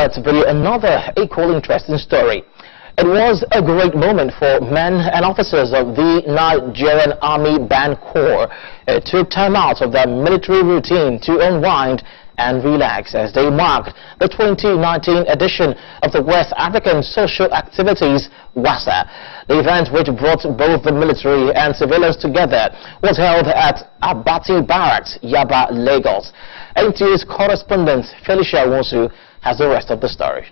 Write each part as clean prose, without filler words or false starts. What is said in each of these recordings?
Let's view another equally interesting story. It was a great moment for men and officers of the Nigerian Army Band Corps who took time out of their military routine to unwind and relax as they marked the 2019 edition of the West African Social Activities, WASA. The event, which brought both the military and civilians together, was held at Abati Barracks, Yaba, Lagos. NTA's correspondent Felicia Wonsu has the rest of the story.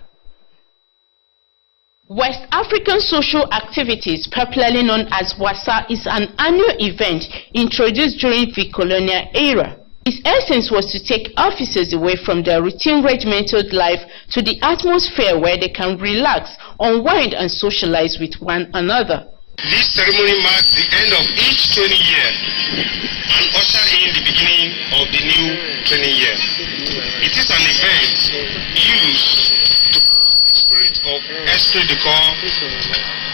West African Social Activities, popularly known as WASA, is an annual event introduced during the colonial era. Its essence was to take officers away from their routine regimented life to the atmosphere where they can relax, unwind and socialize with one another. This ceremony marks the end of each training year and usher in the beginning of the new training year. It is an event used to boost the spirit of esprit de corps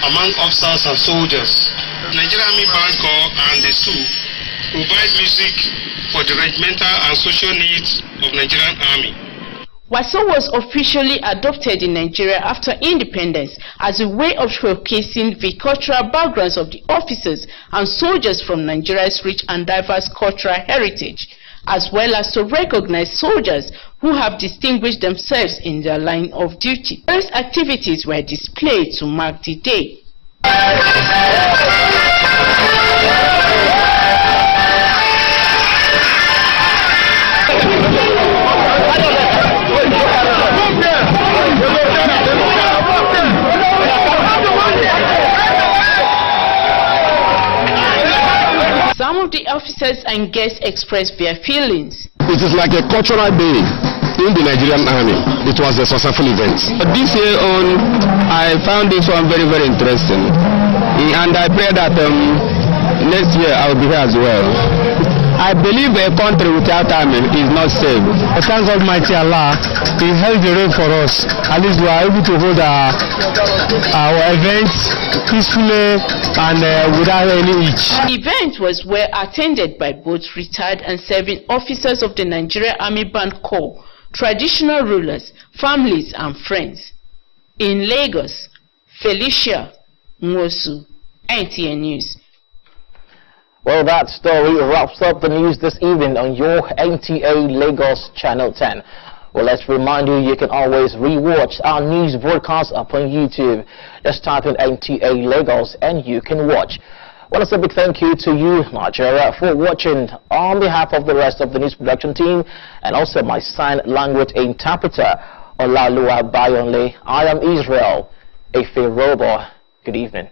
among officers and soldiers. Nigerian Army Band Corps and the SU provide music for the regimental and social needs of Nigerian Army. WASA was officially adopted in Nigeria after independence as a way of showcasing the cultural backgrounds of the officers and soldiers from Nigeria's rich and diverse cultural heritage, as well as to recognize soldiers who have distinguished themselves in their line of duty. Various activities were displayed to mark the day. Some of the officers and guests expressed their feelings. It is like a cultural day in the Nigerian Army. It was a successful event. This year on, I found this one very, very interesting. And I pray that next year I will be here as well. I believe a country without army is not safe. I thank Almighty Allah, He held the road for us. At least we are able to hold our events peacefully and without any hitch. The event was well attended by both retired and serving officers of the Nigerian Army Band Corps, traditional rulers, families and friends. In Lagos, Felicia Nwosu, NTA News. Well, that story wraps up the news this evening on your NTA Lagos Channel 10. Well, let's remind you, you can always re-watch our news broadcasts up on YouTube. Just type in NTA Lagos and you can watch. Well, it's a big thank you to you, Nigeria, for watching. On behalf of the rest of the news production team and also my sign language interpreter, Olaluwa Bayonle, I am Israel Efe Robo. Good evening.